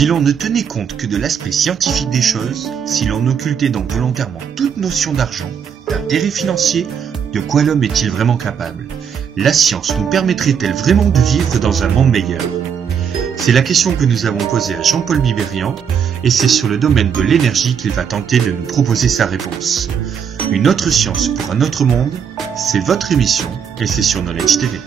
Si l'on ne tenait compte que de l'aspect scientifique des choses, si l'on occultait donc volontairement toute notion d'argent, d'intérêt financier, de quoi l'homme est-il vraiment capable? La science nous permettrait-elle vraiment de vivre dans un monde meilleur? C'est la question que nous avons posée à Jean-Paul Biberian, et c'est sur le domaine de l'énergie qu'il va tenter de nous proposer sa réponse. Une autre science pour un autre monde, c'est votre émission, et c'est sur Knowledge TV.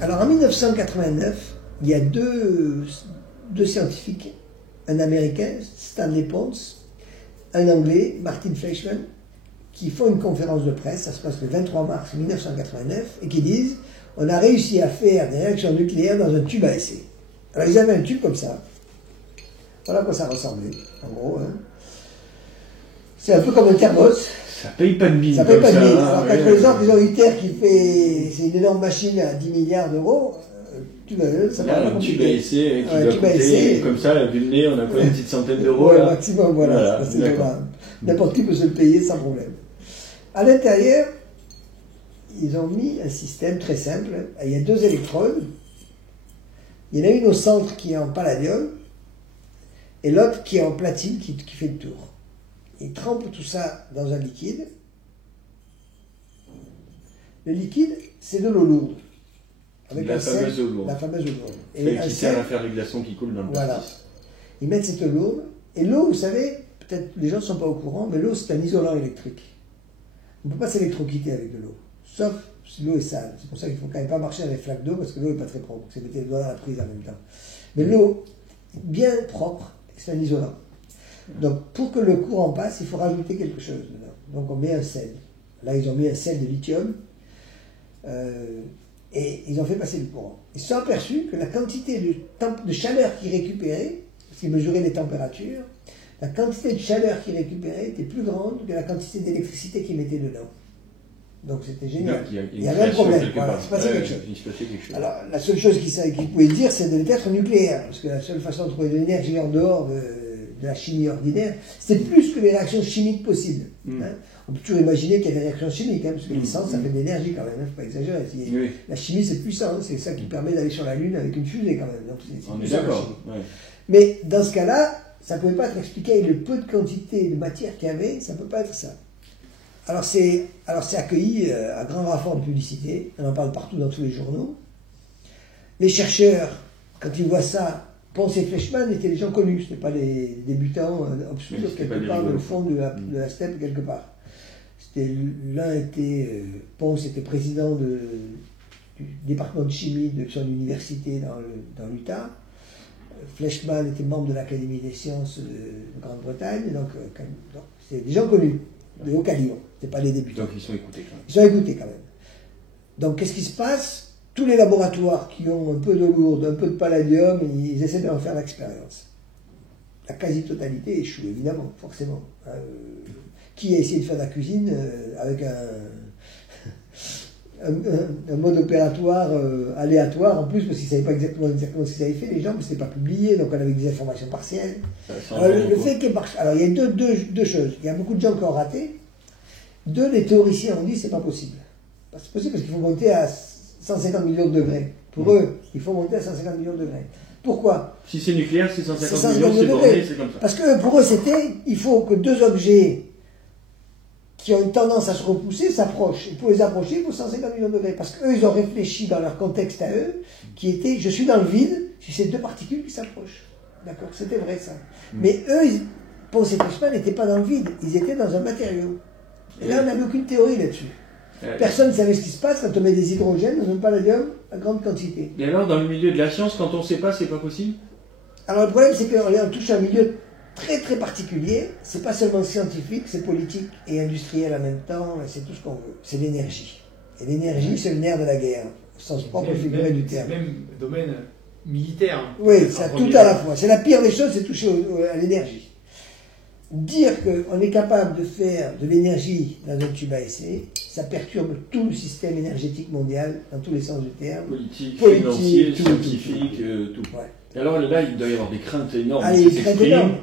Alors en 1989, il y a deux scientifiques, un américain, Stanley Pons, un anglais, Martin Fleischmann, qui font une conférence de presse, ça se passe le 23 mars 1989, et qui disent « On a réussi à faire des réactions nucléaires dans un tube à essai ». Alors ils avaient un tube comme ça, voilà à quoi ça ressemblait, en gros. Hein. C'est un peu comme un thermos. Ça paye pas de mine. Ça paye pas de mine. Alors, quand par exemple, ils ont ITER qui fait. C'est une énorme machine à 10 milliards d'euros. Ça paraît un tube à essai qui doit coûter, comme ça, vu le nez, on a quoi, une petite centaine d'euros. Ouais, maximum, voilà. N'importe qui peut se le payer sans problème. À l'intérieur, ils ont mis un système très simple. Il y a deux électrodes. Il y en a une au centre qui est en palladium et l'autre qui est en platine qui fait le tour. Ils trempent tout ça dans un liquide. Le liquide, c'est de l'eau lourde. Avec la fameuse eau lourde. La fameuse eau lourde. Et qui sert à faire les glaçons qui coulent dans le pastis. Voilà. Ils mettent cette eau lourde. Et l'eau, vous savez, peut-être les gens ne sont pas au courant, mais l'eau, c'est un isolant électrique. On ne peut pas s'électrocuter avec de l'eau. Sauf si l'eau est sale. C'est pour ça qu'il ne faut quand même pas marcher avec des flaques d'eau, parce que l'eau n'est pas très propre. C'est mettre les doigts dans la prise en même temps. Mais l'eau, bien propre, c'est un isolant. Donc, pour que le courant passe, il faut rajouter quelque chose dedans. Donc, on met un sel. Là, ils ont mis un sel de lithium. Et ils ont fait passer le courant. Ils se sont aperçus que la quantité de chaleur qu'ils récupéraient, parce qu'ils mesuraient les températures, la quantité de chaleur qu'ils récupéraient était plus grande que la quantité d'électricité qu'ils mettaient dedans. Donc, c'était génial. Il y avait un problème. Voilà, il se passait quelque chose. Alors, la seule chose qu'ils pouvaient dire, c'est de être nucléaire. Parce que la seule façon de trouver de l'énergie en dehors de la chimie ordinaire, c'est plus que les réactions chimiques possibles. Hein. On peut toujours imaginer qu'il y a des réactions chimiques, hein, parce que l'essence, ça fait de l'énergie quand même, il ne faut pas exagérer. Oui. La chimie, c'est puissant, c'est ça qui permet d'aller sur la Lune avec une fusée quand même. Donc, on est d'accord. Ouais. Mais dans ce cas-là, ça ne pouvait pas être expliqué avec le peu de quantité de matière qu'il y avait, ça ne peut pas être ça. Alors c'est accueilli à grand renfort de publicité, on en parle partout dans tous les journaux. Les chercheurs, quand ils voient ça, Pons et Fleischmann étaient des gens connus, ce n'étaient pas des débutants obscurs quelque part au fond de la steppe quelque part. Pons était président du département de chimie de son université dans l'Utah. Fleischmann était membre de l'Académie des sciences de Grande-Bretagne, donc c'est des gens connus, de haut calibre, ce n'étaient pas les débutants. Donc ils sont écoutés quand même. Ils sont écoutés quand même. Donc qu'est-ce qui se passe? Tous les laboratoires qui ont un peu d'eau lourde, un peu de palladium, ils essaient d'en faire l'expérience. La quasi-totalité échoue, évidemment, forcément. Qui a essayé de faire de la cuisine avec un mode opératoire aléatoire, en plus, parce qu'ils ne savaient pas exactement ce qu'ils avaient fait, les gens, mais ce n'était pas publié, donc on avait des informations partielles. Le fait qu'il marche. Alors, il y a deux choses. Il y a beaucoup de gens qui ont raté. Les théoriciens ont dit c'est pas possible. C'est possible parce qu'il faut monter à 150 millions de degrés. Pour eux, il faut monter à 150 millions de degrés. Pourquoi? Si c'est nucléaire, c'est 150 millions, c'est borné, c'est comme ça. Parce que pour eux, il faut que deux objets qui ont une tendance à se repousser s'approchent. Et pour les approcher, il faut 150 millions de degrés. Parce qu'eux, ils ont réfléchi dans leur contexte à eux, qui était, je suis dans le vide, si c'est deux particules qui s'approchent. D'accord? C'était vrai, ça. Mais eux, Pons et Fleischmann n'étaient pas dans le vide, ils étaient dans un matériau. Et là, on n'avait aucune théorie là-dessus. Personne ne savait ce qui se passe quand on met des hydrogènes dans un palladium à grande quantité. Et alors, dans le milieu de la science, quand on ne sait pas, c'est pas possible? Alors, le problème, c'est qu'on touche à un milieu très très particulier. C'est pas seulement scientifique, c'est politique et industriel en même temps, c'est tout ce qu'on veut. C'est l'énergie. Et l'énergie, c'est le nerf de la guerre, au sens propre figuré du terme. C'est le même domaine militaire. Oui, ça tout à la fois. C'est la pire des choses, c'est toucher à l'énergie. Dire qu'on est capable de faire de l'énergie dans un tube à essai, ça perturbe tout le système énergétique mondial, dans tous les sens du terme. Politique, financier, scientifique, tout. Ouais. Et alors là, il doit y avoir des craintes énormes des craintes énormes.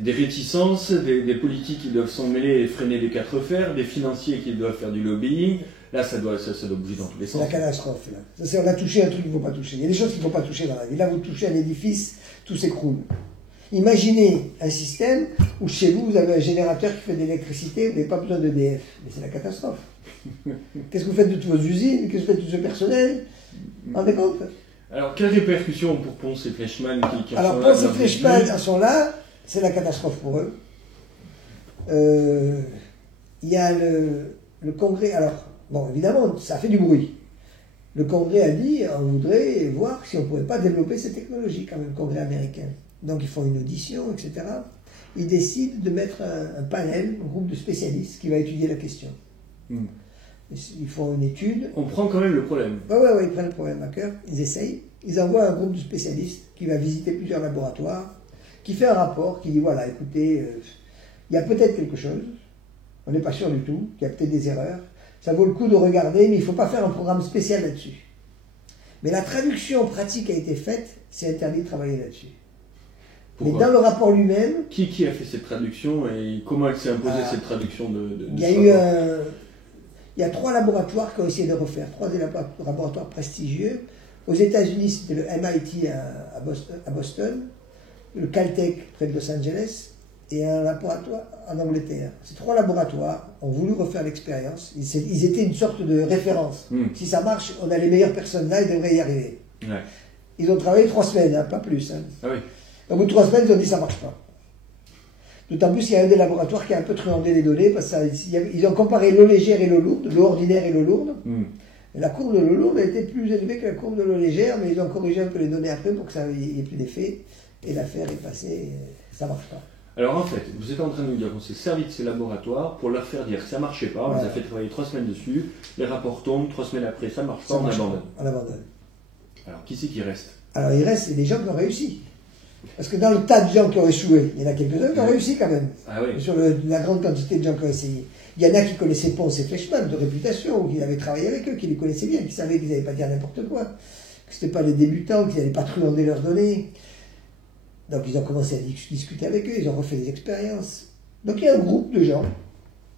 Des réticences, des politiques qui doivent s'en mêler et freiner des quatre fers, des financiers qui doivent faire du lobbying. Là, ça doit bouger dans tous les sens. C'est la catastrophe, là. Ça, on a touché un truc qu'il ne faut pas toucher. Il y a des choses qu'il ne faut pas toucher dans la vie. Là, vous touchez un édifice, tout s'écroule. Imaginez un système où chez vous, vous avez un générateur qui fait de l'électricité, vous n'avez pas besoin d'EDF. Mais c'est la catastrophe. Qu'est-ce que vous faites de toutes vos usines? Qu'est-ce que vous faites de tout ce personnel? Vous vous rendez compte? Alors, quelles répercussions pour Ponce et Fleischmann qui alors, sont là? Ponce et Fleischmann sont là, c'est la catastrophe pour eux. Il y a le Congrès. Alors, bon, évidemment, ça fait du bruit. Le Congrès a dit, on voudrait voir si on ne pourrait pas développer ces technologies, quand même, le Congrès américain. Donc, ils font une audition, etc. Ils décident de mettre un panel, un groupe de spécialistes qui va étudier la question. Ils font une étude. On prend quand même le problème. Oui, ils prennent le problème à cœur, ils essayent. Ils envoient un groupe de spécialistes qui va visiter plusieurs laboratoires, qui fait un rapport, qui dit, voilà, écoutez, il y a peut-être quelque chose, on n'est pas sûr du tout, qu'il y a peut-être des erreurs, ça vaut le coup de regarder, mais il ne faut pas faire un programme spécial là-dessus. Mais la traduction pratique a été faite, c'est interdit de travailler là-dessus. Mais dans le rapport lui-même... Qui a fait cette traduction et comment elle s'est imposée, cette traduction il y a 3 laboratoires qui ont essayé de refaire, 3 des laboratoires prestigieux. Aux États-Unis, c'était le MIT à Boston, le Caltech près de Los Angeles, et un laboratoire en Angleterre. Ces 3 laboratoires ont voulu refaire l'expérience. Ils étaient une sorte de référence. Si ça marche, on a les meilleures personnes là, ils devraient y arriver. Ouais. Ils ont travaillé 3 semaines, hein, pas plus. Hein. Ah oui. Au bout de 3 semaines, ils ont dit ça marche pas. D'autant plus, il y a un des laboratoires qui a un peu truandé les données, parce qu'ils ont comparé l'eau légère et l'eau lourde, l'eau ordinaire et l'eau lourde. Et la courbe de l'eau lourde a été plus élevée que la courbe de l'eau légère, mais ils ont corrigé un peu les données après pour que ça n'y ait plus d'effet. Et l'affaire est passée, ça marche pas. Alors en fait, vous êtes en train de nous dire qu'on s'est servi de ces laboratoires pour leur faire dire que ça marchait pas, on les a fait travailler 3 semaines dessus, les rapports tombent, 3 semaines après ça marche pas, on abandonne. On abandonne. Alors qui c'est qui reste? Alors il reste des gens qui ont réussi. Parce que dans le tas de gens qui ont échoué, il y en a quelques-uns qui ont réussi quand même. Ah oui. Sur la grande quantité de gens qui ont essayé. Il y en a qui connaissaient Ponce et Fleischmann de réputation, ou qui avaient travaillé avec eux, qui les connaissaient bien, qui savaient qu'ils n'avaient pas dire n'importe quoi, que ce n'étaient pas des débutants, qu'ils n'allaient pas truander leurs données. Donc ils ont commencé à discuter avec eux, ils ont refait des expériences. Donc il y a un groupe de gens,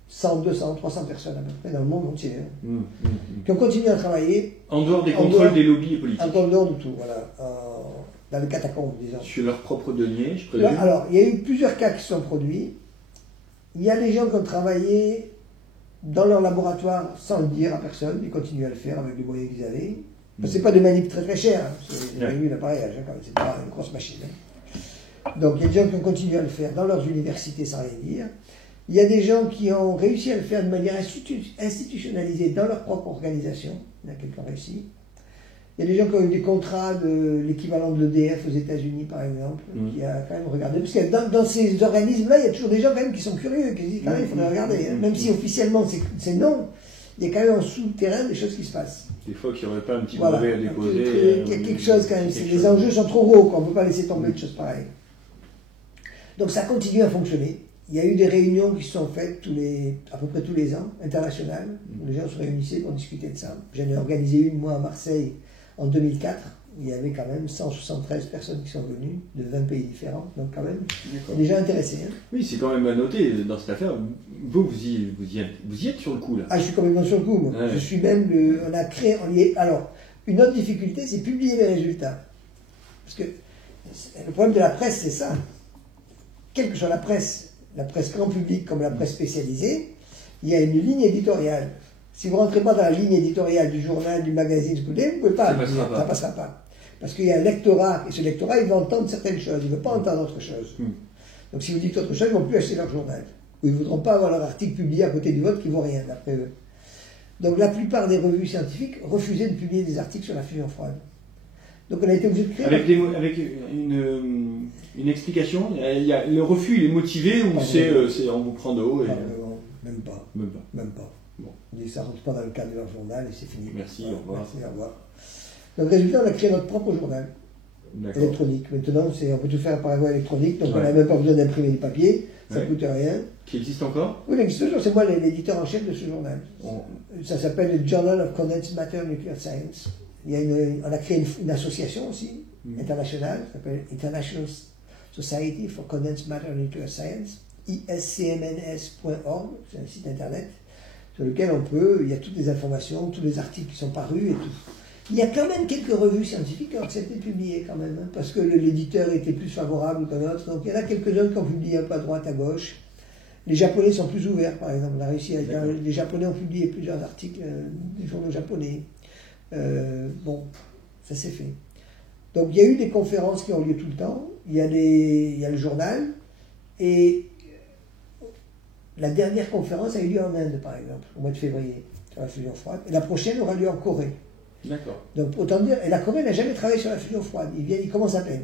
100, 200, 300 personnes à peu près dans le monde entier, qui ont continué à travailler. En dehors des contrôles des lobbies politiques. En dehors de tout, voilà. Dans le catacombe, disons. Sur leurs propres deniers, je présume. Alors, il y a eu plusieurs cas qui se sont produits. Il y a des gens qui ont travaillé dans leur laboratoire sans le dire à personne, ils continuent à le faire avec les moyens qu'ils avaient. C'est pas de manip très très cher, hein. Vous avez vu l'appareillage, hein, c'est pas une grosse machine. Hein. Donc il y a des gens qui ont continué à le faire dans leurs universités sans rien dire. Il y a des gens qui ont réussi à le faire de manière institutionnalisée dans leur propre organisation. Il y en a quelques qui ont réussi. Il y a des gens qui ont eu des contrats de l'équivalent de l'EDF aux États-Unis, par exemple, qui a quand même regardé. Parce que dans ces organismes-là, il y a toujours des gens quand même qui sont curieux, qui disent quand même, il faudrait regarder. Hein. Même si officiellement c'est non, il y a quand même en souterrain des choses qui se passent. Des fois qu'il n'y aurait pas un petit brevet à déposer. Il y a quelque chose quand même. Les enjeux sont trop gros, on ne peut pas laisser tomber de choses pareilles. Donc ça continue à fonctionner. Il y a eu des réunions qui se sont faites à peu près tous les ans, internationales. Les gens se réunissaient pour discuter de ça. J'en ai organisé une, moi, à Marseille, en 2004, il y avait quand même 173 personnes qui sont venues de 20 pays différents, donc quand même, il y a des gens intéressés. Hein. Oui, c'est quand même à noter dans cette affaire. Vous y êtes sur le coup là. Ah, je suis complètement sur le coup. Moi. Ouais. Je suis même alors, une autre difficulté, c'est publier les résultats. Parce que le problème de la presse, c'est ça. Quelle que soit la presse grand public comme la presse spécialisée, il y a une ligne éditoriale. Si vous ne rentrez pas dans la ligne éditoriale du journal, du magazine, vous ne pouvez pas. Ça ne passera pas. Parce qu'il y a un lectorat, et ce lectorat, il va entendre certaines choses, il ne veut pas entendre autre chose. Donc si vous dites autre chose, ils ne vont plus acheter leur journal. Ou ils ne voudront pas avoir leur article publié à côté du vôtre qui ne vaut rien, d'après eux. Donc la plupart des revues scientifiques refusaient de publier des articles sur la fusion froide. Donc on a été obligé de créer... Avec une explication, le refus, il est motivé ou c'est on vous prend de haut et... Même pas. Même pas. Bon. On dit que ça ne rentre pas dans le cadre de leur journal et c'est fini. Merci, au revoir. Merci, au revoir. Donc résultat, on a créé notre propre journal. électronique. Maintenant, on peut tout faire par voie électronique, donc on n'a même pas besoin d'imprimer du papier, ça ne coûte rien. Qui existe encore? Oui, il existe toujours, c'est moi l'éditeur en chef de ce journal. Ça s'appelle le Journal of Condensed Matter Nuclear Science. On a créé une association aussi, internationale, qui s'appelle International Society for Condensed Matter Nuclear Science, iscmns.org, c'est un site internet, sur lequel il y a toutes les informations, tous les articles qui sont parus et tout. Il y a quand même quelques revues scientifiques qui ont accepté de publier quand même, hein, parce que l'éditeur était plus favorable qu'un autre. Donc il y en a quelques-uns qui ont publié un peu à droite, à gauche. Les Japonais sont plus ouverts, par exemple. On a réussi les Japonais ont publié plusieurs articles des journaux japonais. Bon, ça s'est fait. Donc il y a eu des conférences qui ont lieu tout le temps. Il y a le journal. Et la dernière conférence a eu lieu en Inde, par exemple, au mois de février, sur la fusion froide. Et la prochaine aura lieu en Corée. D'accord. Donc autant dire, et la Corée n'a jamais travaillé sur la fusion froide. Il commence à peine.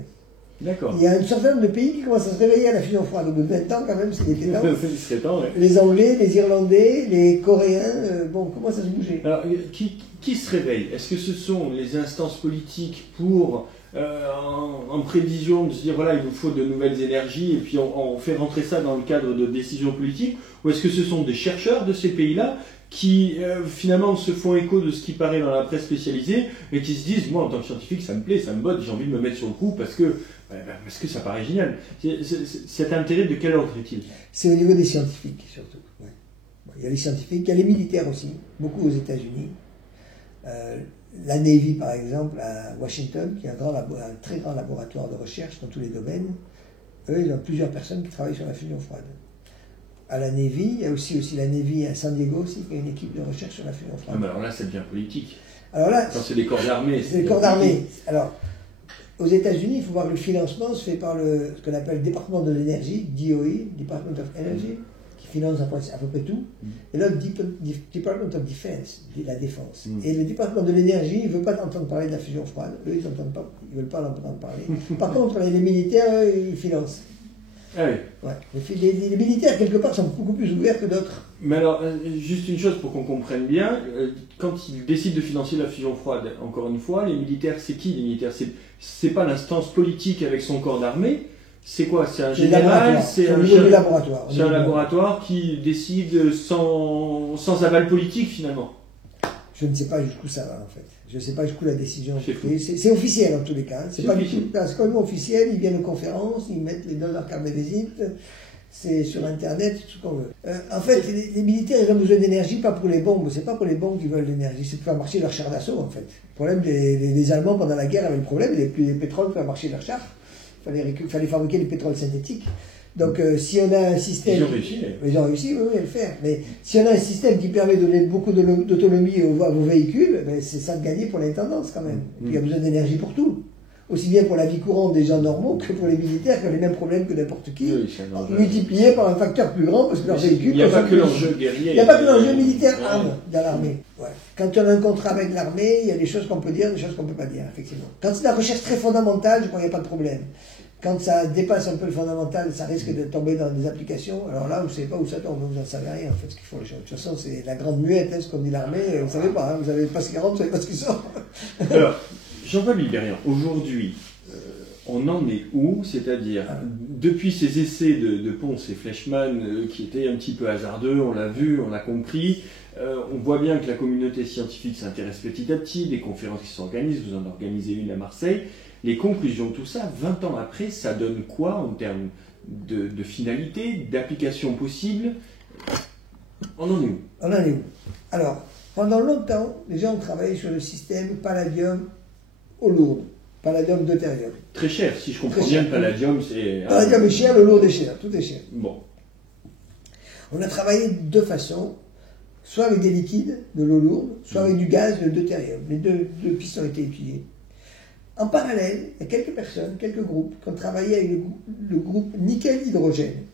D'accord. Il y a un certain nombre de pays qui commencent à se réveiller à la fusion froide. Au bout de 20 ans, quand même, c'est des temps. C'est temps, ouais. Les Anglais, les Irlandais, les Coréens, commencent à se bouger. Alors, qui se réveille? Est-ce que ce sont les instances politiques pour, en prévision, de se dire, voilà, il nous faut de nouvelles énergies, et puis on fait rentrer ça dans le cadre de décisions politiques? Ou est-ce que ce sont des chercheurs de ces pays-là qui finalement se font écho de ce qui paraît dans la presse spécialisée et qui se disent, moi en tant que scientifique ça me plaît, ça me botte, j'ai envie de me mettre sur le coup parce que ça paraît génial. Cet intérêt de quel ordre est-il? C'est au niveau des scientifiques surtout. Ouais. Bon, il y a les scientifiques, il y a les militaires aussi, beaucoup aux États-Unis. La Navy par exemple à Washington, qui est un très grand laboratoire de recherche dans tous les domaines, eux ils ont plusieurs personnes qui travaillent sur la fusion froide. À la Navy, il y a aussi la Navy à San Diego aussi, qui a une équipe de recherche sur la fusion froide. Ah, mais alors là, ça devient politique. Alors là, quand c'est des corps d'armée. C'est des corps d'armée. Alors, aux États-Unis, il faut voir le financement se fait par ce qu'on appelle le département de l'énergie, DOE, Department of Energy, qui finance à peu près tout. Et l'autre, Department of Defense, la défense. Et le département de l'énergie, il ne veut pas entendre parler de la fusion froide. Eux, ils n'entendent pas, ils ne veulent pas en entendre parler. Par contre, les militaires, eux, ils financent. Ah oui. Ouais. Les militaires, quelque part, sont beaucoup plus ouverts que d'autres. Mais alors, juste une chose pour qu'on comprenne bien, quand ils décident de financer la fusion froide, encore une fois, les militaires, c'est qui les militaires? C'est pas l'instance politique avec son corps d'armée, c'est quoi? C'est un général? C'est un laboratoire. C'est un laboratoire qui décide sans aval politique finalement. Je ne sais pas jusqu'où ça va en fait. Je ne sais pas jusqu'où la décision est prise. C'est officiel en tous les cas. C'est pas officiel. C'est quand même officiel. Ils viennent aux conférences, ils mettent dans leur carte de visite. C'est sur Internet, tout ce qu'on veut. En fait, les militaires, ils ont besoin d'énergie, pas pour les bombes. C'est pas pour les bombes qu'ils veulent l'énergie, c'est pour faire marcher leur char d'assaut, en fait. Le problème, les Allemands, pendant la guerre, avaient le problème, il n'y avait plus de pétrole pour faire marcher leur char. Il fallait fabriquer du pétrole synthétique. Donc, si on a un système... Ils ont réussi, oui, à le faire. Mais si on a un système qui permet de donner beaucoup d'autonomie à vos véhicules, ben, c'est ça de gagner pour l'intendance, quand même. Puis, il y a besoin d'énergie pour tout. Aussi bien pour la vie courante des gens normaux que pour les militaires qui ont les mêmes problèmes que n'importe qui, multipliés par un facteur plus grand parce que leurs véhicules... Il n'y a pas que l'enjeu guerrier. Il n'y a pas que l'enjeu militaire arme dans l'armée. Ouais. Quand on a un contrat avec l'armée, il y a des choses qu'on peut dire, des choses qu'on ne peut pas dire, effectivement. Quand c'est de la recherche très fondamentale, je crois qu'il n'y a pas de problème. Quand ça dépasse un peu le fondamental, ça risque de tomber dans des applications. Alors là, vous ne savez pas où ça tombe, vous n'en savez rien en fait ce qu'il faut les choses. De toute façon, c'est la grande muette, ce qu'on dit l'armée, vous ne savez pas, hein, vous savez pas ce qui rentre, vous ne savez pas ce qui sort. Alors, Jean-Paul Libérian, aujourd'hui, on en est où? C'est-à-dire, depuis ces essais de Pons et Fleischmann, qui étaient un petit peu hasardeux, on l'a vu, on l'a compris, on voit bien que la communauté scientifique s'intéresse petit à petit, des conférences qui s'organisent, vous en organisez une à Marseille. Les conclusions de tout ça, 20 ans après, ça donne quoi en termes de finalité, d'application possible? On en est où? On en est où? Alors, pendant longtemps, les gens ont travaillé sur le système palladium eau lourde, palladium deutérium. Très cher, si je comprends bien, le palladium, c'est... Palladium est cher, le lourd est cher, tout est cher. Bon. On a travaillé de deux façons, soit avec des liquides, de l'eau lourde, soit avec du gaz, le deutérium. Les deux pistes ont été étudiées. En parallèle, il y a quelques personnes, quelques groupes qui ont travaillé avec le groupe nickel-hydrogène.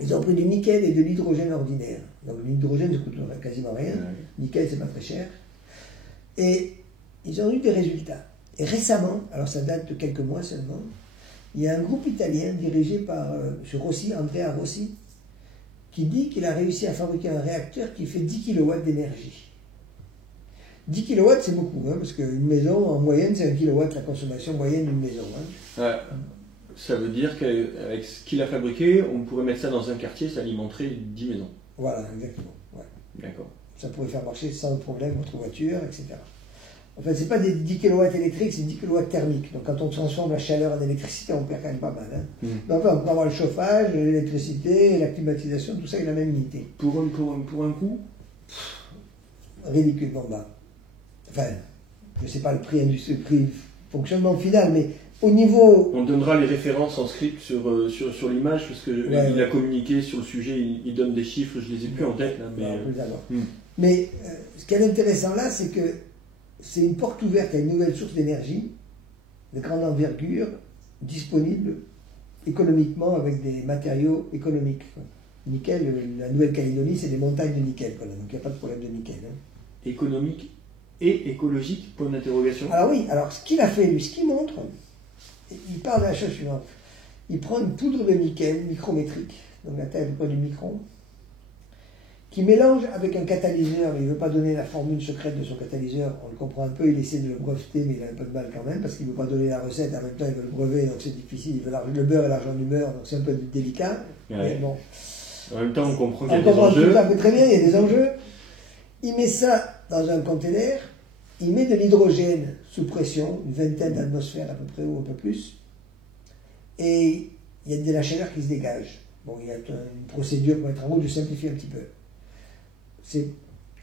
Ils ont pris du nickel et de l'hydrogène ordinaire. Donc l'hydrogène ne coûte quasiment rien, nickel c'est pas très cher. Et ils ont eu des résultats. Et récemment, alors ça date de quelques mois seulement, il y a un groupe italien dirigé par M. Rossi, Andrea Rossi, qui dit qu'il a réussi à fabriquer un réacteur qui fait 10 kW d'énergie. 10 kW, c'est beaucoup, hein, parce qu'une maison, en moyenne, c'est 1 kW la consommation moyenne d'une maison. Hein. Ça veut dire qu'avec ce qu'il a fabriqué, on pourrait mettre ça dans un quartier, ça alimenterait 10 maisons. Voilà, exactement. Ouais. D'accord. Ça pourrait faire marcher sans problème votre voiture, etc. En fait, c'est pas des 10 kW électriques, c'est 10 kW thermiques. Donc quand on transforme la chaleur en électricité, on perd quand même pas mal. Hein. Donc on peut avoir le chauffage, l'électricité, la climatisation, tout ça est la même unité. Pour un coût ridiculement bas. Enfin, je ne sais pas le prix fonctionnement final, mais au niveau... On donnera les références en script sur l'image, parce qu'il a communiqué sur le sujet, il donne des chiffres, je ne les ai plus en tête. Là, mais ce qui est intéressant là, c'est que c'est une porte ouverte à une nouvelle source d'énergie, de grande envergure, disponible économiquement avec des matériaux économiques. Nickel, la Nouvelle-Calédonie, c'est des montagnes de nickel, donc il n'y a pas de problème de nickel. Hein. Économique et écologique, point d'interrogation. Alors oui, alors ce qu'il a fait, lui, ce qu'il montre, il parle de la chose suivante. Il prend une poudre de nickel micrométrique, donc la taille à peu près du micron, qui mélange avec un catalyseur. Il ne veut pas donner la formule secrète de son catalyseur, on le comprend un peu, il essaie de le breveter, mais il a un peu de mal quand même, parce qu'il ne veut pas donner la recette, en même temps il veut le brevet, donc c'est difficile, il veut le beurre et l'argent du beurre, donc c'est un peu délicat. Ouais. Mais bon. En même temps, on comprend qu'il y a des enjeux. Tout à fait très bien, il y a des enjeux. Il met ça dans un conteneur, il met de l'hydrogène sous pression, une vingtaine d'atmosphères à peu près ou un peu plus, et il y a de la chaleur qui se dégage. Bon, il y a une procédure pour mettre en route, je simplifie un petit peu. C'est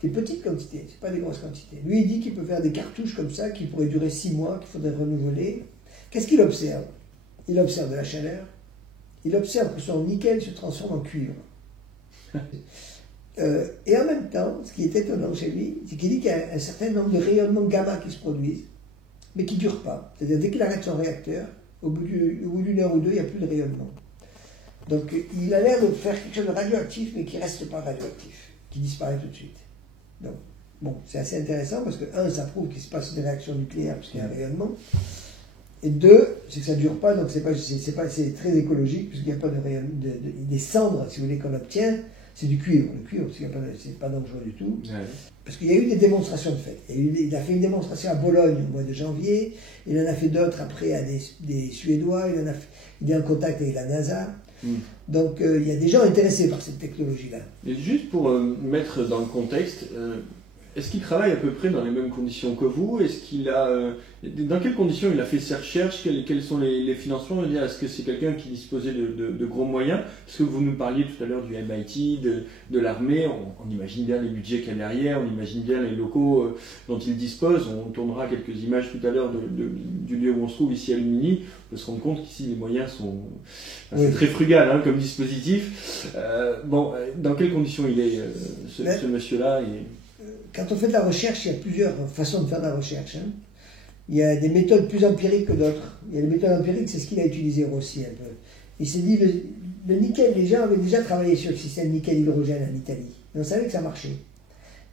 des petites quantités, c'est pas des grosses quantités. Lui, il dit qu'il peut faire des cartouches comme ça, qui pourraient durer 6 mois, qu'il faudrait renouveler. Qu'est-ce qu'il observe? Il observe de la chaleur, il observe que son nickel se transforme en cuivre. Et en même temps, ce qui est étonnant chez lui, c'est qu'il dit qu'il y a un certain nombre de rayonnements gamma qui se produisent, mais qui ne durent pas. C'est-à-dire, dès qu'il arrête son réacteur, au bout d'une heure ou deux, il n'y a plus de rayonnement. Donc, il a l'air de faire quelque chose de radioactif, mais qui ne reste pas radioactif, qui disparaît tout de suite. Donc, bon, c'est assez intéressant parce que, un, ça prouve qu'il se passe des réactions nucléaires parce qu'il y a un rayonnement. Et deux, c'est que ça ne dure pas, donc c'est très écologique, puisqu'il n'y a pas de rayonnement. Des cendres, si vous voulez, qu'on obtient, c'est du cuivre. Le cuivre, c'est pas dangereux du tout. Ouais. Parce qu'il y a eu des démonstrations de fait. Il a fait une démonstration à Bologne au mois de janvier, il en a fait d'autres après à des Suédois, il est en contact avec la NASA. Donc il y a des gens intéressés par cette technologie-là. Et juste pour mettre dans le contexte, est-ce qu'il travaille à peu près dans les mêmes conditions que vous? Est-ce qu'il a, dans quelles conditions il a fait ses recherches? Quels sont les financements? Est-ce que c'est quelqu'un qui disposait de gros moyens? Parce que vous nous parliez tout à l'heure du MIT, de l'armée, on imagine bien les budgets qu'il y a derrière, on imagine bien les locaux dont il dispose. On tournera quelques images tout à l'heure du lieu où on se trouve ici à Lumini. On peut se rendre compte qu'ici les moyens sont c'est très frugal comme dispositif. Dans quelles conditions il est ce monsieur-là Quand on fait de la recherche, il y a plusieurs façons de faire de la recherche. Hein. Il y a des méthodes plus empiriques que d'autres. Il y a les méthodes empiriques, c'est ce qu'il a utilisé Rossi un peu. Il s'est dit, le nickel, les gens avaient déjà travaillé sur le système nickel-hydrogène en Italie. Et on savait que ça marchait.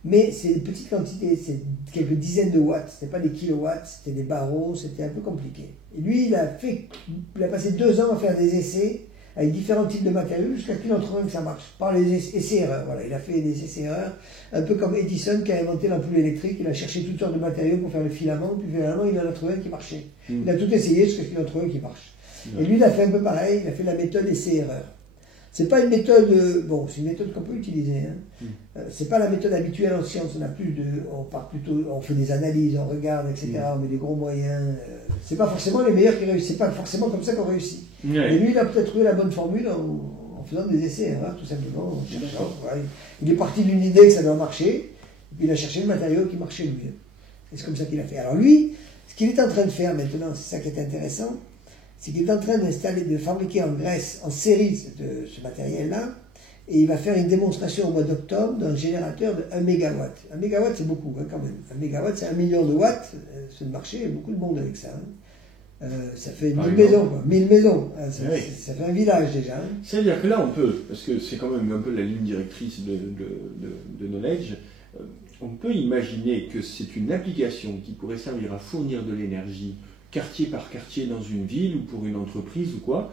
Mais c'est des petites quantités, c'est quelques dizaines de watts. C'était pas des kilowatts, c'était des barreaux, c'était un peu compliqué. Et lui, il a passé 2 ans à faire des essais avec différents types de matériaux, jusqu'à qu'il en trouve un que ça marche. Par les essais-erreurs, voilà. Il a fait des essais-erreurs, un peu comme Edison qui a inventé l'ampoule électrique. Il a cherché toutes sortes de matériaux pour faire le filament, puis finalement, il en a trouvé un qui marchait. Il a tout essayé jusqu'à ce qu'il en trouve un qui marche. Et lui, il a fait un peu pareil, il a fait la méthode essai-erreur. C'est pas une méthode, c'est une méthode qu'on peut utiliser. Hein. C'est pas la méthode habituelle en science. On fait des analyses, on regarde, etc. On met des gros moyens. C'est pas forcément les meilleurs qui réussissent. C'est pas forcément comme ça qu'on réussit. Et lui, il a peut-être trouvé la bonne formule en faisant des essais-erreurs, tout simplement. En cherchant. Voilà. Il est parti d'une idée que ça doit marcher, et puis il a cherché le matériau qui marchait le mieux. Et c'est comme ça qu'il a fait. Alors lui, ce qu'il est en train de faire maintenant, c'est ça qui est intéressant, c'est qu'il est en train de fabriquer en Grèce, en série, ce matériel-là, et il va faire une démonstration au mois d'octobre d'un générateur de 1 MW. 1 MW, c'est beaucoup, hein, quand même. 1 MW, c'est 1 million de watts. Sur le marché, il y a beaucoup de monde avec ça. Hein. Ça fait 1000 maisons, quoi. 1000 maisons. Ça fait un village, déjà. Hein. C'est-à-dire que là, on peut, parce que c'est quand même un peu la ligne directrice de Knowledge, on peut imaginer que c'est une application qui pourrait servir à fournir de l'énergie quartier par quartier dans une ville ou pour une entreprise ou quoi.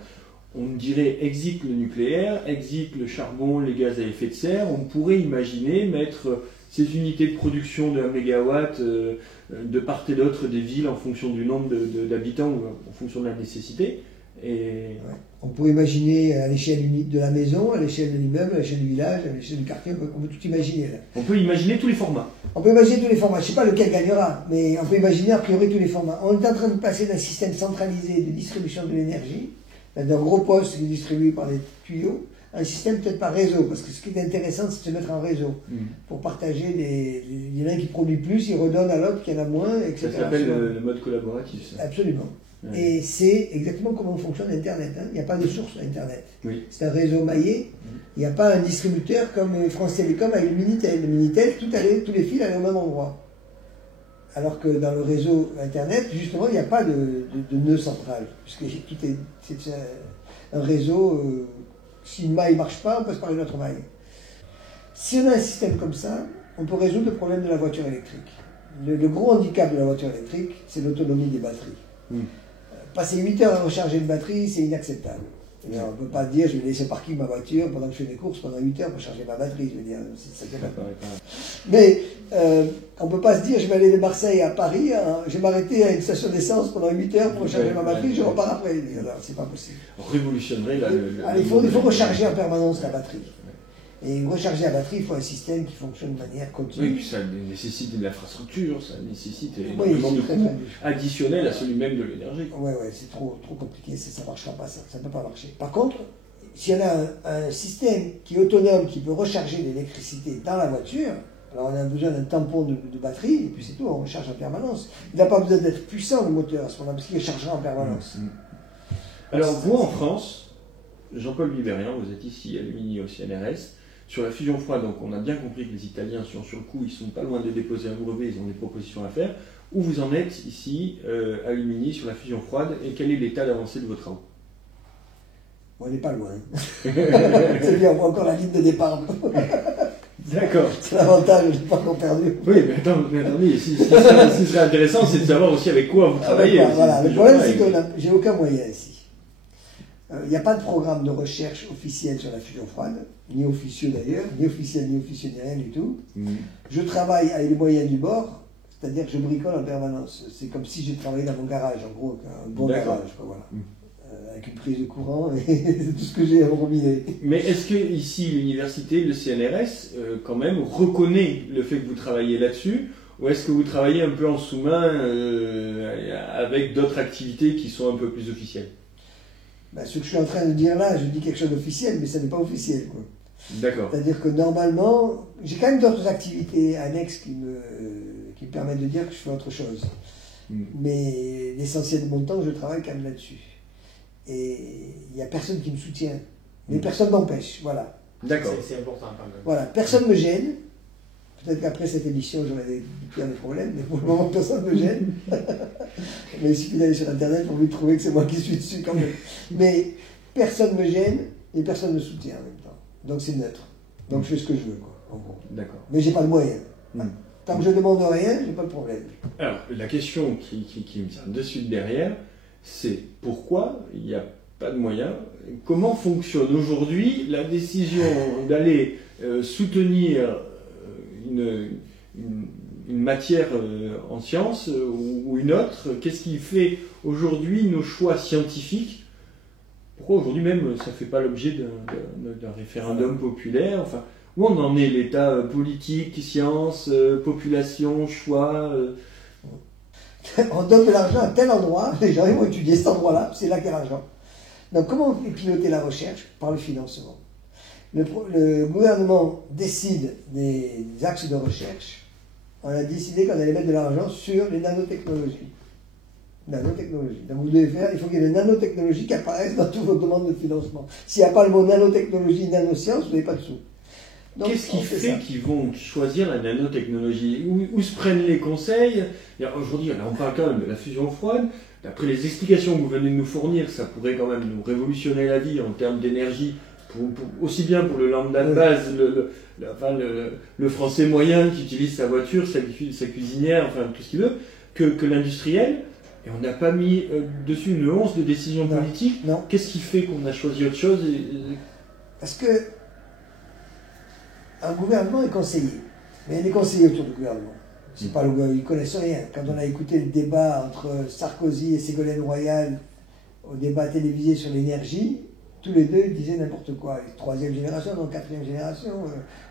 on dirait exit le nucléaire, exit le charbon, les gaz à effet de serre, on pourrait imaginer mettre ces unités de production de 1 mégawatt de part et d'autre des villes en fonction du nombre d'habitants ou en fonction de la nécessité. Et... Ouais. On pourrait imaginer à l'échelle de la maison, à l'échelle de l'immeuble, à l'échelle du village, à l'échelle du quartier, on peut tout imaginer. Là. On peut imaginer tous les formats. On peut imaginer tous les formats. Je ne sais pas lequel gagnera, mais on peut imaginer a priori tous les formats. On est en train de passer d'un système centralisé de distribution de l'énergie, d'un gros poste qui est distribué par les tuyaux, à un système peut-être par réseau, parce que ce qui est intéressant, c'est de se mettre en réseau, pour partager il y en a un qui produit plus, il redonne à l'autre qui en a moins, etc. Ça s'appelle le mode collaboratif, ça. Absolument. Ouais. Et c'est exactement comment fonctionne Internet. Hein. Il n'y a pas de source Internet. Oui. C'est un réseau maillé. Il n'y a pas un distributeur comme France Télécom avec le Minitel. Le Minitel, tous les fils allaient au même endroit. Alors que dans le réseau Internet, justement, il n'y a pas de nœud central. Puisque c'est un réseau, si une maille ne marche pas, on passe par une autre maille. Si on a un système comme ça, on peut résoudre le problème de la voiture électrique. Le gros handicap de la voiture électrique, c'est l'autonomie des batteries. Passer 8 heures à recharger une batterie, c'est inacceptable. On ne peut pas dire, je vais laisser parking ma voiture pendant que je fais des courses pendant 8 heures pour charger ma batterie. Je veux dire, ça fait pas. Mais on ne peut pas se dire, je vais aller de Marseille à Paris, je vais m'arrêter à une station d'essence pendant 8 heures pour recharger ma batterie, je repars après. Alors, c'est pas possible. On révolutionnerait il faut recharger en permanence la batterie. Et recharger la batterie, il faut un système qui fonctionne de manière continue. Oui, puis ça nécessite de l'infrastructure, ça nécessite énormément de coûts additionnels à celui même de l'énergie. Oui, c'est trop compliqué, ça ne marchera pas, ça ne peut pas marcher. Par contre, s'il y en a un système qui est autonome, qui peut recharger l'électricité dans la voiture, alors on a besoin d'un tampon de batterie, et puis c'est tout, on recharge en permanence. Il n'a pas besoin d'être puissant le moteur à ce moment-là, parce qu'il chargera en permanence. Alors vous, en France, Jean-Paul Libérien, vous êtes ici à Lumini au CNRS. Sur la fusion froide, donc on a bien compris que les Italiens sont sur le coup, ils sont pas loin de déposer un brevet, ils ont des propositions à faire. Où vous en êtes ici à Lumini sur la fusion froide et quel est l'état d'avancée de vos travaux? On n'est pas loin. C'est bien, on voit encore la ligne de départ. D'accord. C'est l'avantage, je n'ai pas encore perdu. Oui, mais attendez, ce qui serait intéressant, c'est de savoir aussi avec quoi vous travaillez. Voilà, le problème, c'est que j'ai aucun moyen ici. Il n'y a pas de programme de recherche officiel sur la fusion froide, ni officieux d'ailleurs, ni officiel, ni rien du tout. Je travaille avec les moyens du bord, c'est-à-dire que je bricole en permanence. C'est comme si j'ai travaillé dans mon garage, en gros, un bon garage, quoi, voilà. Avec une prise de courant et c'est tout ce que j'ai combiné. Mais est-ce que ici, l'université, le CNRS, quand même, reconnaît le fait que vous travaillez là-dessus, ou est-ce que vous travaillez un peu en sous-main avec d'autres activités qui sont un peu plus officielles? Ce que je suis en train de dire là, je dis quelque chose d'officiel, mais ça n'est pas officiel, quoi. D'accord. C'est-à-dire que normalement, j'ai quand même d'autres activités annexes qui me permettent de dire que je fais autre chose. Mais l'essentiel de mon temps, je travaille quand même là-dessus. Et il n'y a personne qui me soutient. Mais personne m'empêche, voilà. D'accord. C'est important quand même. Voilà, personne ne me gêne. Peut-être qu'après cette émission, j'aurai des problèmes, mais pour le moment, personne ne me gêne. Mais il suffit d'aller sur Internet pour lui trouver que c'est moi qui suis dessus quand même. Mais personne ne me gêne et personne ne me soutient en même temps. Donc c'est neutre. Donc je fais ce que je veux, quoi, en gros. D'accord. Mais j'ai pas de moyens. Tant que je ne demande rien, j'ai pas de problème. Alors, la question qui me tient de suite derrière, c'est pourquoi il n'y a pas de moyens? Comment fonctionne aujourd'hui la décision d'aller soutenir une matière en sciences ou une autre? Qu'est-ce qui fait aujourd'hui nos choix scientifiques? Pourquoi aujourd'hui même ça ne fait pas l'objet d'un référendum populaire? Enfin, où on en est l'état politique, sciences, population, choix On donne de l'argent à tel endroit, les gens ils vont étudier cet endroit-là, c'est là qu'il y a l'argent. Donc comment on fait piloter la recherche? Par le financement. Le gouvernement décide des axes de recherche. On a décidé qu'on allait mettre de l'argent sur les nanotechnologies. Donc vous devez faire, il faut qu'il y ait des nanotechnologies qui apparaissent dans toutes vos demandes de financement. S'il n'y a pas le mot nanotechnologie, nanoscience, vous n'avez pas de sous. Qu'est-ce qui fait qu'ils vont choisir la nanotechnologie? Où se prennent les conseils? Aujourd'hui, on parle quand même de la fusion froide. D'après les explications que vous venez de nous fournir, ça pourrait quand même nous révolutionner la vie en termes d'énergie, aussi bien pour le lambda de base, le français moyen qui utilise sa voiture, sa cuisinière, enfin tout ce qu'il veut, que l'industriel. Et on n'a pas mis dessus une once de décision politique. Non. Qu'est-ce qui fait qu'on a choisi autre chose Parce que un gouvernement est conseillé. Mais il y a des conseillers autour du gouvernement. C'est pas le gouvernement, ils ne connaissent rien. Quand on a écouté le débat entre Sarkozy et Ségolène Royal, au débat télévisé sur l'énergie, tous les deux disaient n'importe quoi. Troisième génération, donc quatrième génération,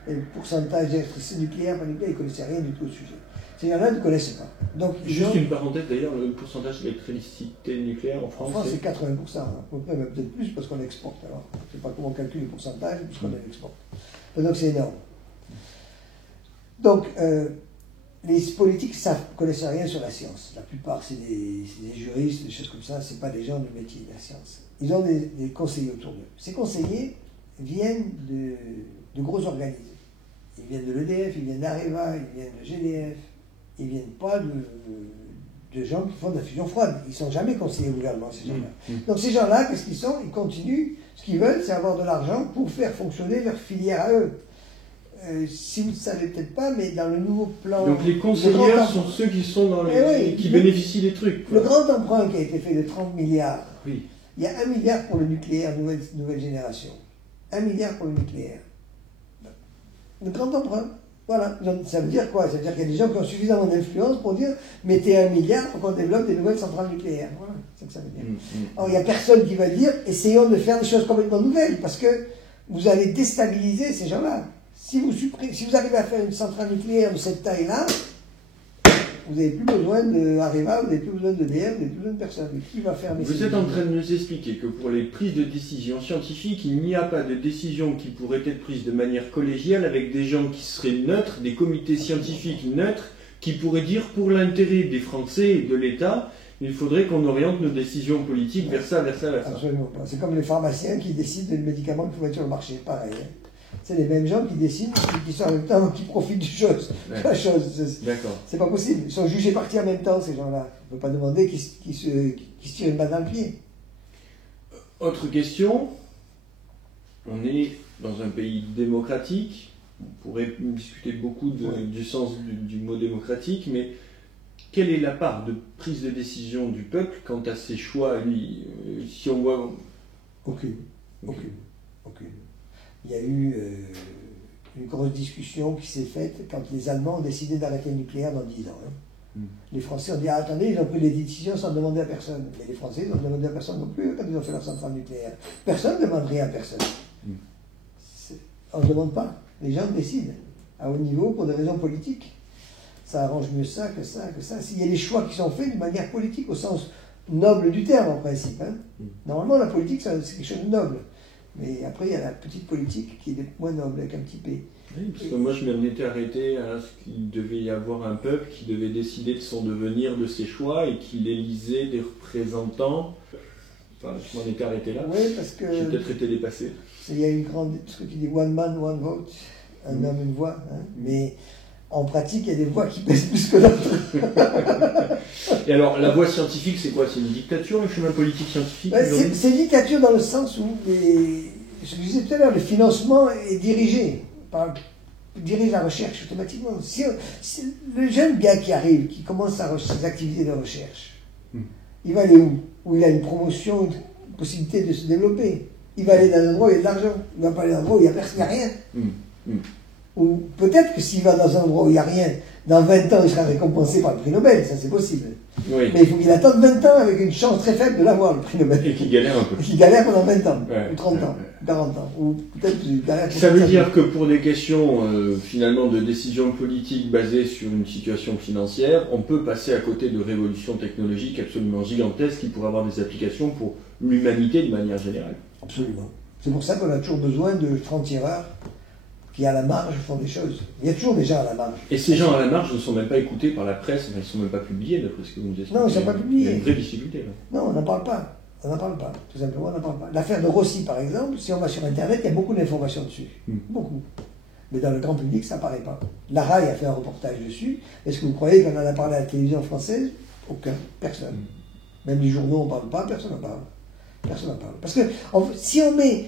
le pourcentage d'électricité nucléaire, pas nucléaire, ils ne connaissaient rien du tout au sujet. Ces gens-là ne connaissaient pas. Donc, juste une parenthèse d'ailleurs, le pourcentage d'électricité nucléaire en France, c'est 80%, à peu près, mais peut-être plus parce qu'on exporte. Alors, je ne sais pas comment on calcule le pourcentage, puisqu'on exporte. Donc c'est énorme. Donc, les politiques ne connaissent rien sur la science. La plupart, c'est des juristes, des choses comme ça, ce pas des gens du métier de la science. Ils ont des conseillers autour d'eux. Ces conseillers viennent de gros organismes. Ils viennent de l'EDF, ils viennent d'Areva, ils viennent de GDF. Ils ne viennent pas de gens qui font de la fusion froide. Ils ne sont jamais conseillers au gouvernement, ces gens-là. Donc ces gens-là, qu'est-ce qu'ils sont? Ils continuent. Ce qu'ils veulent, c'est avoir de l'argent pour faire fonctionner leur filière à eux. Si vous ne savez peut-être pas, mais dans le nouveau plan... Donc les conseillers sont ceux qui sont dans qui bénéficient des trucs. Le grand emprunt qui a été fait de 30 milliards, oui. Il y a 1 milliard pour le nucléaire nouvelle génération. 1 milliard pour le nucléaire. Le grand emprunt. Voilà. Donc, ça veut dire quoi? Ça veut dire qu'il y a des gens qui ont suffisamment d'influence pour dire mettez 1 milliard pour qu'on développe des nouvelles centrales nucléaires. Voilà. C'est ce que ça veut dire. Alors, il n'y a personne qui va dire essayons de faire des choses complètement nouvelles parce que vous allez déstabiliser ces gens-là. Si vous arrivez à faire une centrale nucléaire de cette taille-là, vous n'avez plus besoin d'Areva, vous n'avez plus besoin d'EDF, vous n'avez plus besoin de personne. Qui va faire Vous êtes en train de nous expliquer que pour les prises de décision scientifiques, il n'y a pas de décision qui pourrait être prise de manière collégiale avec des gens qui seraient neutres, des comités scientifiques neutres, qui pourraient dire pour l'intérêt des Français et de l'État, il faudrait qu'on oriente nos décisions politiques vers ça, vers ça, vers ça. Absolument pas. C'est comme les pharmaciens qui décident des médicaments qu'il faut mettre sur le marché, pareil. C'est les mêmes gens qui décident, qui sont en même temps, qui profitent du chose. Ouais. La chose. D'accord. C'est pas possible. Ils sont jugés partis en même temps, ces gens-là. On ne peut pas demander qu'ils se tirent une balle dans le pied. Autre question. On est dans un pays démocratique. On pourrait discuter beaucoup du sens du mot démocratique, mais quelle est la part de prise de décision du peuple quant à ses choix, lui? Si on voit... Aucune. Il y a eu une grosse discussion qui s'est faite quand les Allemands ont décidé d'arrêter le nucléaire dans 10 ans. Les Français ont dit attendez, ils ont pris les décisions sans demander à personne. Mais les Français, ils n'ont demandé à personne non plus quand ils ont fait leur centrale nucléaire. Personne ne demande rien à personne. On ne demande pas. Les gens décident à haut niveau pour des raisons politiques. Ça arrange mieux ça que ça, que ça. Il y a des choix qui sont faits de manière politique au sens noble du terme en principe. Normalement, la politique, c'est quelque chose de noble. Mais après, il y a la petite politique qui est moins noble, avec un petit P. Oui, parce que moi, je m'en étais arrêté à ce qu'il devait y avoir un peuple qui devait décider de son devenir, de ses choix, et qu'il élisait des représentants. Enfin, je m'en étais arrêté là. Oui, parce que... J'ai peut-être été dépassé. Il y a une grande... Ce que tu dis, one man, one vote, un homme, une voix. Mais en pratique, il y a des voix qui pèsent plus que d'autres. Et alors, la voie scientifique, c'est quoi? C'est une dictature, le chemin politique scientifique? C'est une dictature dans le sens où, ce que je disais tout à l'heure, le financement est dirigé, dirige la recherche automatiquement. Si le jeune gars qui arrive, qui commence ses activités de recherche, il va aller où? Où il a une promotion, une possibilité de se développer. Il va aller dans un endroit où il y a de l'argent. Il ne va pas aller dans un endroit où il n'y a personne, il n'y a rien. Ou peut-être que s'il va dans un endroit où il n'y a rien, dans 20 ans, il sera récompensé par le prix Nobel, ça c'est possible. Oui. Mais il faut qu'il attende 20 ans avec une chance très faible de l'avoir, le prix Nobel. Et qu'il galère un peu. Qu'il galère pendant 20 ans, ou 30 ans, 40 ans, ou peut-être qu'il galère pour ça veut dire que pour des questions finalement de décision politique basées sur une situation financière, on peut passer à côté de révolutions technologiques absolument gigantesques qui pourraient avoir des applications pour l'humanité de manière générale. Absolument. C'est pour ça qu'on a toujours besoin de francs-tireurs qui, à la marge, font des choses. Il y a toujours des gens à la marge. Et ces gens à la marge ne sont même pas écoutés par la presse, enfin, ils ne sont même pas publiés, d'après ce que vous nous expliquez. Non, ils ne sont pas publiés. Il y a une vraie difficulté, là. Non, on n'en parle pas. On n'en parle pas. Tout simplement, on n'en parle pas. L'affaire de Rossi, par exemple, si on va sur Internet, il y a beaucoup d'informations dessus. Beaucoup. Mais dans le grand public, ça n'apparaît pas. La RAI a fait un reportage dessus. Est-ce que vous croyez qu'on en a parlé à la télévision française? Aucun. Personne. Même les journaux n'en parlent pas, personne n'en parle. Personne n'en parle. Parce que si on met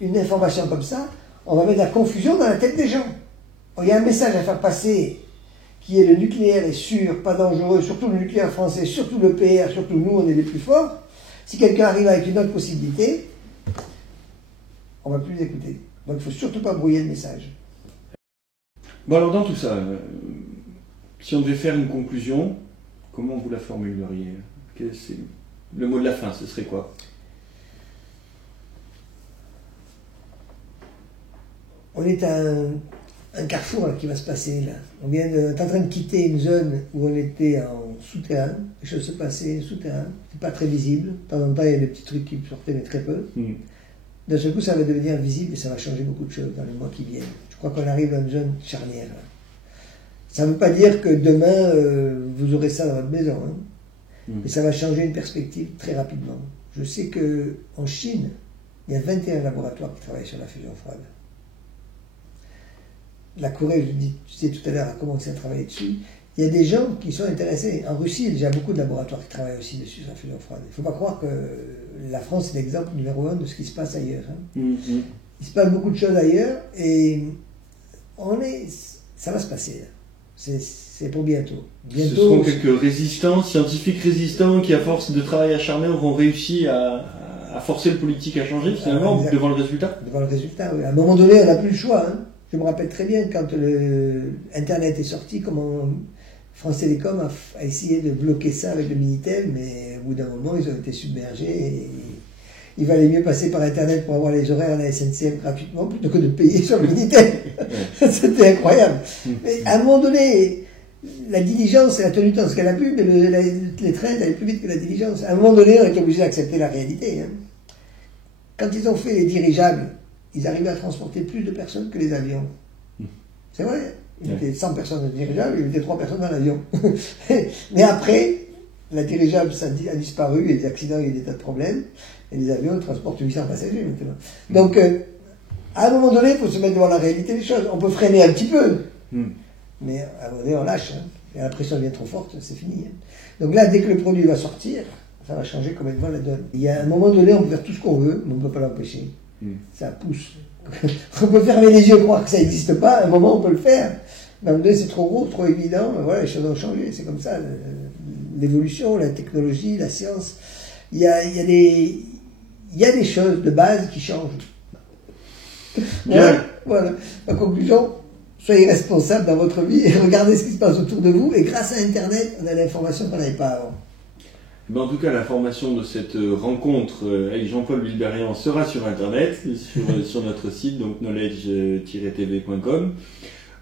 une information comme ça, on va mettre de la confusion dans la tête des gens. Il y a un message à faire passer qui est le nucléaire est sûr, pas dangereux, surtout le nucléaire français, surtout le PR, surtout nous, on est les plus forts. Si quelqu'un arrive avec une autre possibilité, on ne va plus les écouter. Donc il ne faut surtout pas brouiller le message. Bon alors dans tout ça, si on devait faire une conclusion, comment vous la formuleriez? Le mot de la fin, ce serait quoi? On est à un carrefour là, qui va se passer là. On est en train de quitter une zone où on était en souterrain. Les choses se passaient souterrain. C'est pas très visible. De temps en temps, il y a des petits trucs qui sortaient, mais très peu. D'un seul coup, ça va devenir visible et ça va changer beaucoup de choses dans les mois qui viennent. Je crois qu'on arrive dans une zone charnière. Là. Ça ne veut pas dire que demain, vous aurez ça dans votre maison. Hein. Mais ça va changer une perspective très rapidement. Je sais qu'en Chine, il y a 21 laboratoires qui travaillent sur la fusion froide. La Corée, je disais tout à l'heure, a commencé à travailler dessus. Il y a des gens qui sont intéressés. En Russie, il y a déjà beaucoup de laboratoires qui travaillent aussi dessus, sur la fusion froide. Il ne faut pas croire que la France est l'exemple numéro 1 de ce qui se passe ailleurs. Hein. Il se passe beaucoup de choses ailleurs et ça va se passer. C'est pour bientôt. Ce seront quelques résistants, scientifiques résistants qui, à force de travail acharné, auront réussi à forcer le politique à changer, finalement, devant le résultat. Devant le résultat, oui. À un moment donné, on n'a plus le choix. Hein. Je me rappelle très bien quand Internet est sorti, comment France Télécom a essayé de bloquer ça avec le Minitel, mais au bout d'un moment, ils ont été submergés. Et il valait mieux passer par Internet pour avoir les horaires à la SNCF gratuitement plutôt que de payer sur le Minitel. C'était incroyable. Mais à un moment donné, la diligence, elle a tenu tant ce qu'elle a pu, mais les trains allaient plus vite que la diligence. À un moment donné, on est obligé d'accepter la réalité. Hein. Quand ils ont fait les dirigeables, ils arrivaient à transporter plus de personnes que les avions. C'est vrai. Il y avait 100 personnes dans le dirigeable, il y avait 3 personnes dans l'avion. Mais après, la dirigeable a disparu, il y a des accidents, il y a des tas de problèmes, et les avions transportent 800 passagers maintenant. Donc, à un moment donné, il faut se mettre devant la réalité des choses. On peut freiner un petit peu, mais à un moment donné, on lâche. Hein. Et la pression devient trop forte, c'est fini. Hein. Donc là, dès que le produit va sortir, ça va changer complètement la donne. Il y a un moment donné, on peut faire tout ce qu'on veut, mais on ne peut pas l'empêcher. Ça pousse. On peut fermer les yeux et croire que ça n'existe pas, à un moment on peut le faire. Mais à un moment donné, c'est trop gros, trop évident, voilà, les choses ont changé, c'est comme ça. L'évolution, la technologie, la science, il y a des choses de base qui changent. Voilà. En conclusion, soyez responsables dans votre vie et regardez ce qui se passe autour de vous. Et grâce à Internet, on a l'information qu'on n'avait pas avant. En tout cas, l'information de cette rencontre avec Jean-Paul Wilberian sera sur Internet, sur notre site, donc knowledge-tv.com.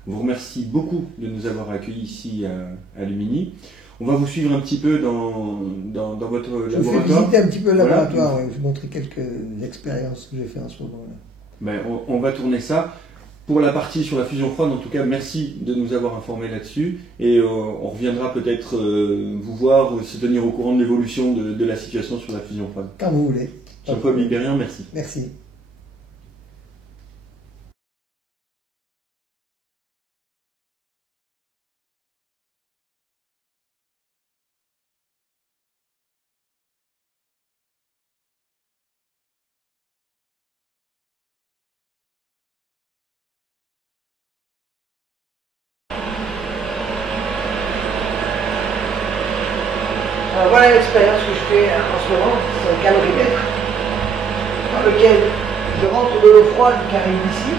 On vous remercie beaucoup de nous avoir accueillis ici à Lumini. On va vous suivre un petit peu dans votre laboratoire. Je vous fais visiter un petit peu le laboratoire, voilà. Je vais vous montrer quelques expériences que j'ai fait en ce moment-là. Ben, on va tourner ça. Pour la partie sur la fusion froide, en tout cas, merci de nous avoir informés là-dessus. Et on reviendra peut-être vous voir, se tenir au courant de l'évolution de la situation sur la fusion froide. Quand vous voulez. Jean-Paul Wilberian, merci. Merci. Alors voilà l'expérience que je fais en ce moment, c'est un calorimètre dans lequel je rentre de l'eau froide qui arrive ici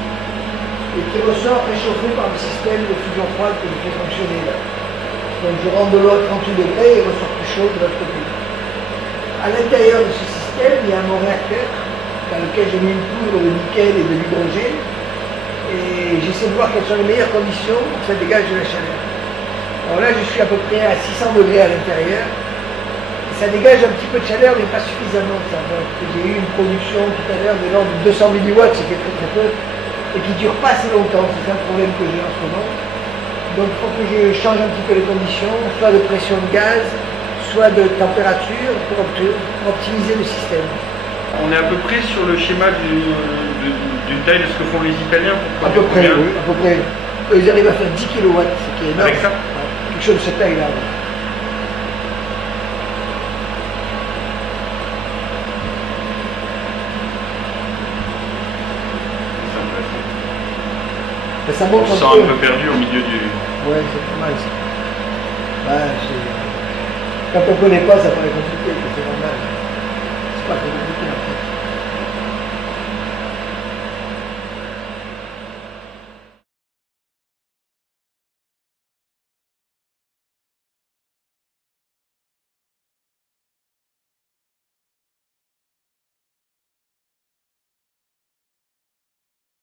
et qui ressort réchauffée par le système de fusion froide que je fais fonctionner là. Donc je rentre de l'eau à 38 degrés et ressort plus chaud de l'autre côté. À l'intérieur de ce système, il y a mon réacteur dans lequel j'ai mis une poudre de nickel et de l'hydrogène et j'essaie de voir quelles sont les meilleures conditions pour que ça dégage de la chaleur. Alors là, je suis à peu près à 600 degrés à l'intérieur. Ça dégage un petit peu de chaleur, mais pas suffisamment. J'ai eu une production tout à l'heure de l'ordre de 200 milliwatts, ce qui est très très peu, et qui ne dure pas assez longtemps. C'est ça le problème que j'ai en ce moment. Donc il faut que je change un petit peu les conditions, soit de pression de gaz, soit de température, pour optimiser le système. On est à peu près sur le schéma d'une taille de ce que font les Italiens pour à peu près, oui, à peu près. Eux, ils arrivent à faire 10 kW, ce qui est énorme. Avec ça quelque chose de cette taille-là. Ça montre on sent un peu perdu au milieu du... Ouais, c'est pas mal ça. Ouais, quand on connaît pas, ça paraît compliqué.